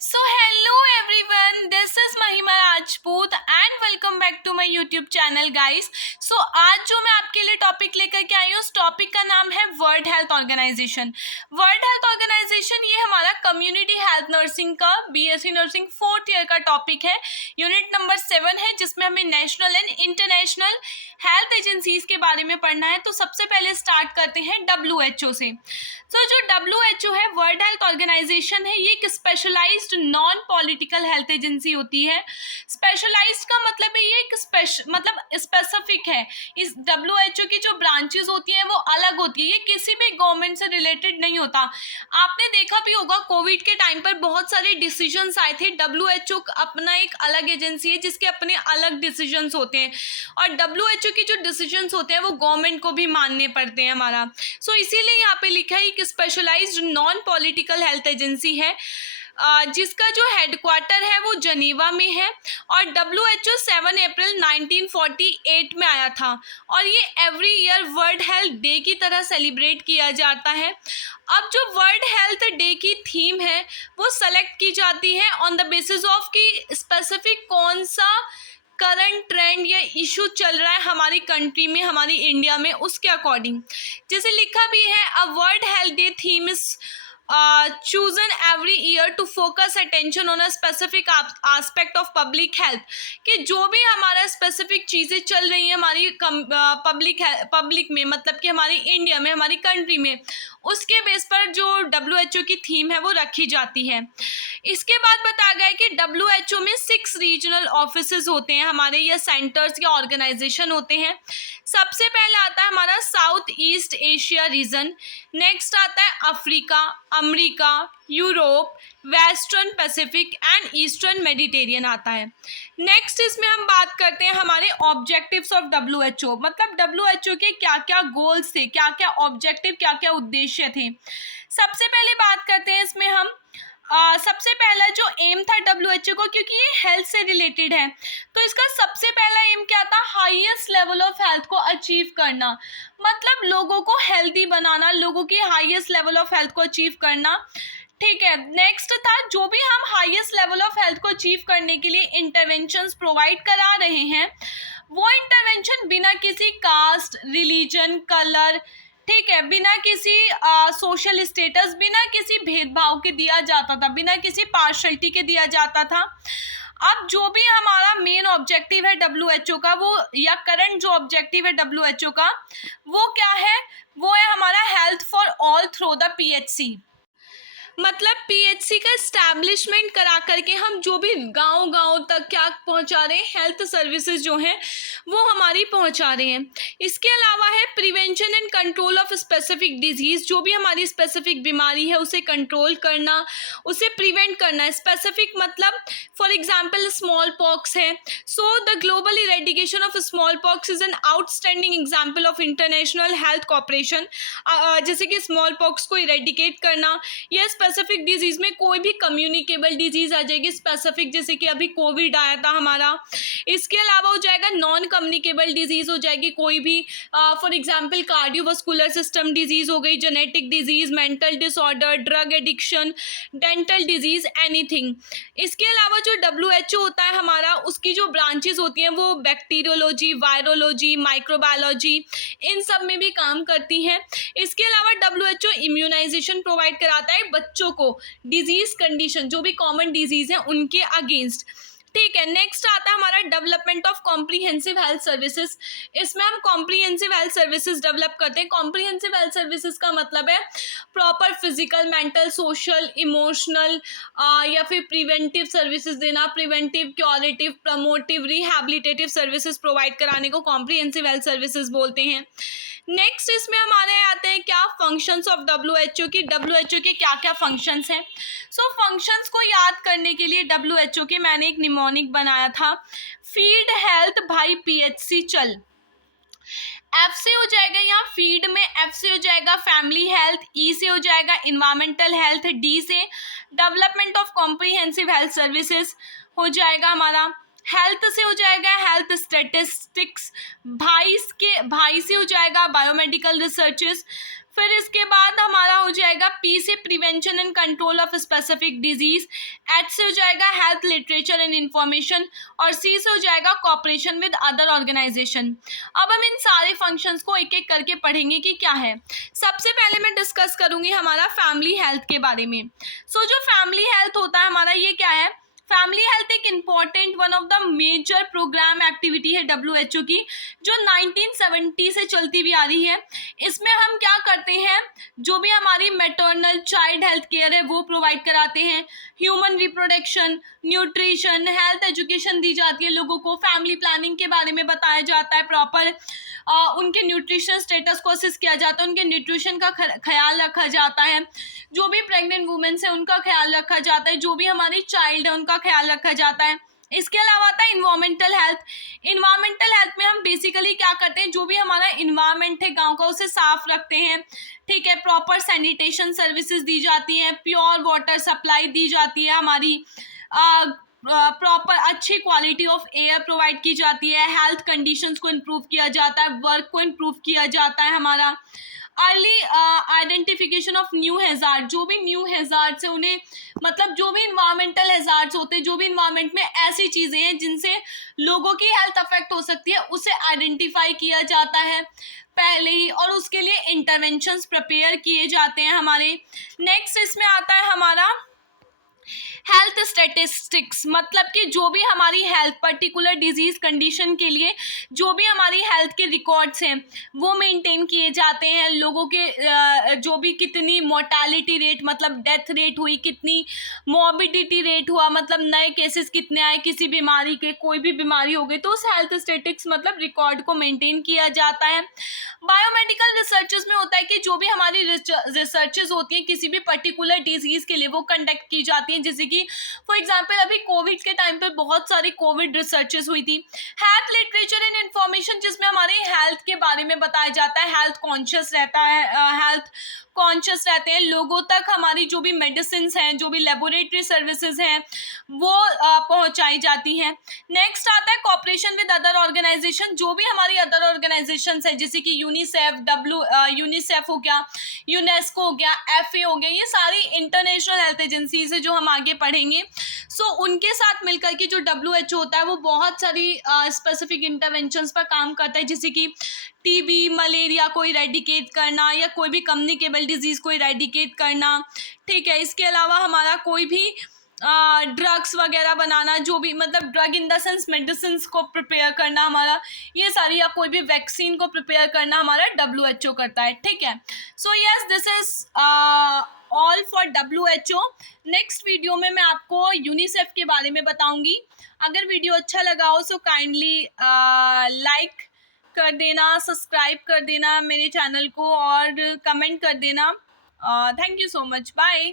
So hello everyone, this is Mahima Rajput and welcome back to my YouTube channel guys. So आज जो मैं आपके लिए टॉपिक लेकर के आई हूँ, उस टॉपिक का नाम है world health organisation. World health organisation ये हमारा कम्युनिटी हेल्थ नर्सिंग का बीएससी नर्सिंग 4th ईयर का टॉपिक है। यूनिट नंबर 7 है, जिसमें हमें national and international health agencies के बारे में पढ़ना है। तो सबसे पहले स्टार्ट करते हैं WHO से। तो जो WHO है, वर्ल्ड हेल्थ ऑर्गेनाइजेशन है, ये एक specialised non political health agency होती है। स्पेशलाइज्ड का मतलब है ये एक स्पेसिफिक है। इस WHO की जो ब्रांचेस होती हैं वो अलग होती है, ये किसी भी गवर्नमेंट से रिलेटेड नहीं होता। आपने देखा भी होगा कोविड के टाइम पर बहुत सारे डिसीजंस आए थे। WHO अपना एक अलग एजेंसी है जिसके अपने अलग डिसीजंस होते हैं, और WHO के जो डिसीजंस होते हैं वो गवर्नमेंट को भी मानने पड़ते हैं हमारा। सो इसीलिए यहाँ पे लिखा है कि specialised non political health agency है, जिसका जो हेडक्वार्टर है वो जनीवा में है, और WHO 7 अप्रैल 1948 में आया था, और ये every year world health day की तरह सेलिब्रेट किया जाता है। अब जो वर्ल्ड हेल्थ डे की थीम है वो सेलेक्ट की जाती है ऑन द बेसिस ऑफ कि स्पेसिफिक कौन सा करंट ट्रेंड या इशू चल रहा है हमारी कंट्री में, हमारी इंडिया में, उसके अकॉर्डिंग। जैसे लिखा भी है, a world health day theme is chosen every year to focus attention on a specific aspect of public health, कि जो भी हमारा स्पेसिफिक चीज़ें चल रही हैं हमारी पब्लिक में, मतलब कि हमारी इंडिया में, हमारी कंट्री में, उसके बेस पर जो WHO की थीम है वो रखी जाती है। इसके बाद बताया गया है कि WHO में 6 रीजनल ऑफिसेज होते हैं हमारे, या सेंटर्स या ऑर्गेनाइजेशन होते हैं। सबसे पहले आता है हमारा south east Asia region, next आता है Africa, America, Europe, western Pacific and eastern Mediterranean आता है। नेक्स्ट इसमें हम बात करते हैं हमारे ऑब्जेक्टिव्स ऑफ WHO, मतलब WHO के क्या क्या गोल्स थे, क्या क्या ऑब्जेक्टिव, क्या क्या उद्देश्य थे। सबसे पहले बात करते हैं इसमें हम सबसे पहला जो एम था WHO को, क्योंकि ये हेल्थ से रिलेटेड है, तो इसका सबसे पहला एम क्या था, हाईएस्ट लेवल ऑफ हेल्थ को अचीव करना, मतलब लोगों को हेल्दी बनाना, लोगों की हाईएस्ट लेवल ऑफ हेल्थ को अचीव करना। ठीक है, नेक्स्ट था, जो भी हम हाईएस्ट लेवल ऑफ हेल्थ को अचीव करने के लिए इंटरवेंशंस प्रोवाइड करा रहे हैं, वो इंटरवेंशन बिना किसी कास्ट, रिलीजन, कलर, ठीक है, बिना किसी सोशल स्टेटस, बिना किसी भेदभाव के दिया जाता था, बिना किसी पार्शलिटी के दिया जाता था। अब जो भी हमारा मेन ऑब्जेक्टिव है WHO का, वो या करंट जो ऑब्जेक्टिव है WHO का, वो क्या है, वो है हमारा health for all through the PHC, मतलब PHC का इस्टेब्लिशमेंट करा करके हम जो भी गांव गांव तक क्या पहुंचा रहे हैं, हेल्थ सर्विसेज जो हैं वो हमारी पहुंचा रहे हैं। इसके अलावा है prevention and control of specific disease, जो भी हमारी स्पेसिफिक बीमारी है उसे कंट्रोल करना, उसे प्रिवेंट करना। स्पेसिफिक मतलब फॉर एग्जांपल स्मॉल पॉक्स है, so the global eradication of smallpox is an outstanding example of international health cooperation. जैसे कि स्मॉल पॉक्स को इरेडिकेट करना, या स्पेसिफिक डिजीज में कोई भी कम्युनिकेबल डिजीज आ जाएगी स्पेसिफिक, जैसे कि अभी कोविड आया था हमारा। इसके अलावा हो जाएगा नॉन कम्युनिकेबल डिजीज हो जाएगी कोई भी, for example cardiovascular system disease हो गई, genetic disease, mental disorder, drug addiction, dental disease, anything. इसके अलावा जो WHO होता है हमारा, उसकी जो ब्रांचेस होती हैं वो बैक्टीरियोलॉजी, वायरोलॉजी, माइक्रोबायोलॉजी, इन सब में भी काम करती हैं। इसके अलावा WHO इम्यूनाइजेशन प्रोवाइड कराता है बच्चों को डिजीज कंडीशन, जो भी कॉमन डिजीज है उनके अगेंस्ट। ठीक है, नेक्स्ट आता है हमारा development of comprehensive health services. इसमें हम कॉम्प्रिहेंसिव हेल्थ सर्विसेज डेवलप करते हैं। कॉम्प्रिहेंसिव हेल्थ सर्विसेज का मतलब है proper physical, mental, social, emotional या फिर प्रिवेंटिव सर्विसेज देना, preventive, curative, promotive, rehabilitative services provide कराने को कॉम्प्रिहेंसिव हेल्थ सर्विसेज बोलते हैं। नेक्स्ट इसमें हमारे आते हैं क्या, फंक्शंस ऑफ WHO की, WHO के क्या क्या फंक्शंस हैं। सो फंक्शंस को याद करने के लिए WHO के मैंने एक निमोनिक बनाया था, फीड हेल्थ बाय PHC चल। F से हो जाएगा यहाँ फीड में, F से हो जाएगा फैमिली हेल्थ, E से हो जाएगा इन्वायरमेंटल हेल्थ, D से development of comprehensive health services हो जाएगा हमारा, हेल्थ से हो जाएगा हेल्थ स्टैटिस्टिक्स, भाई से हो जाएगा बायोमेडिकल रिसर्चेस, फिर इसके बाद हमारा हो जाएगा पी से prevention and control of specific disease, H से हो जाएगा हेल्थ लिटरेचर एंड इंफॉर्मेशन, और सी से हो जाएगा कॉपरेशन विद अदर ऑर्गेनाइजेशन। अब हम इन सारे फंक्शंस को एक एक करके पढ़ेंगे कि क्या है। सबसे पहले मैं डिस्कस करूंगी हमारा फैमिली हेल्थ के बारे में। जो फैमिली हेल्थ होता है हमारा, ये क्या है? फैमिली हेल्थ एक important one of the major programme activity है WHO की, जो 1970 से चलती हुई आ रही है। इसमें हम क्या करते हैं, जो भी हमारी मैटरनल चाइल्ड हेल्थ केयर है वो प्रोवाइड कराते हैं, human reproduction, nutrition, health education दी जाती है लोगों को, फैमिली प्लानिंग के बारे में बताया जाता है प्रॉपर, उनके न्यूट्रिशन स्टेटस को असिस्ट किया जाता है, उनके न्यूट्रिशन का ख्याल रखा जाता है, जो भी प्रेग्नेंट वुमेन्स है उनका ख्याल रखा जाता है, जो भी हमारी चाइल्ड है उनका ख्याल रखा जाता है। इसके अलावा आता है इन्वायरमेंटल हेल्थ। इन्वायरमेंटल हेल्थ में हम बेसिकली क्या करते हैं, जो भी हमारा इन्वायरमेंट है गांव का उसे साफ रखते हैं, ठीक है, प्रॉपर सैनिटेशन सर्विसेज दी जाती हैं, प्योर वाटर सप्लाई दी जाती है हमारी, प्रॉपर अच्छी क्वालिटी ऑफ एयर प्रोवाइड की जाती है, हेल्थ कंडीशंस को इम्प्रूव किया जाता है, वर्क को इम्प्रूव किया जाता है हमारा, early identification of new hazard, जो भी न्यू हैजार्ड से उन्हें, मतलब जो भी इन्वायरमेंटल हैजार्ड्स होते हैं, जो भी इन्वायरमेंट में ऐसी चीज़ें हैं जिनसे लोगों की हेल्थ अफेक्ट हो सकती है, उसे आइडेंटिफाई किया जाता है पहले ही, और उसके लिए इंटरवेंशंस प्रिपेयर किए जाते हैं हमारे। नेक्स्ट इसमें आता है हमारा हेल्थ स्टैटिस्टिक्स, मतलब कि जो भी हमारी हेल्थ पर्टिकुलर डिजीज कंडीशन के लिए जो भी हमारी हेल्थ के रिकॉर्ड्स हैं वो मेंटेन किए जाते हैं, लोगों के जो भी कितनी मोर्टालिटी रेट मतलब डेथ रेट हुई, कितनी मॉर्बिडिटी रेट हुआ, मतलब नए केसेस कितने आए किसी बीमारी के, कोई भी बीमारी हो गई तो उस हेल्थ स्टैटिस्टिक्स मतलब रिकॉर्ड को मेंटेन किया जाता है। बायोमेडिकल रिसर्चेस में होता है कि जो भी हमारी रिसर्चेस होती हैं किसी भी पर्टिकुलर डिजीज के लिए वो कंडक्ट की जाती हैं, जैसे कि फॉर एग्जांपल अभी कोविड के टाइम पे बहुत सारी कोविड रिसर्चेस हुई थी। हेल्थ लिटरेचर एंड इंफॉर्मेशन, जिसमें हमारे हेल्थ के बारे में बताया जाता है, हेल्थ कॉन्शियस रहता है, हेल्थ कॉन्शियस रहते हैं लोगों तक, हमारी जो भी मेडिसिन हैं, जो भी लेबोरेटरी सर्विसेज हैं वो पहुंचाई जाती हैं। नेक्स्ट आता है कॉपरेशन विद अदर ऑर्गेनाइजेशन, जो भी हमारी अदर ऑर्गेनाइजेशन है जैसे कि यूनिसेफ हो गया, यूनेस्को हो गया, FA हो गया, ये सारी इंटरनेशनल हेल्थ एजेंसीज है जो हम आगे पढ़ेंगे। उनके साथ मिलकर के जो WHO होता है वो बहुत सारी स्पेसिफिक इंटरवेंशंस पर काम करता है, जैसे कि TB मलेरिया को इरेडिकेट करना या कोई भी कम्युनिकेबल डिजीज को इरेडिकेट करना, ठीक है। इसके अलावा हमारा कोई भी ड्रग्स वगैरह बनाना, जो भी मतलब drug in the sense medicine को प्रिपेयर करना हमारा, ये सारी, या कोई भी वैक्सीन को प्रिपेयर करना हमारा WHO करता है, ठीक है। Yes, this is all for WHO। Next video में मैं आपको यूनिसेफ के बारे में बताऊंगी। अगर वीडियो अच्छा लगा हो सो काइंडली लाइक कर देना, सब्सक्राइब कर देना मेरे चैनल को और कमेंट कर देना। Thank you so much, bye.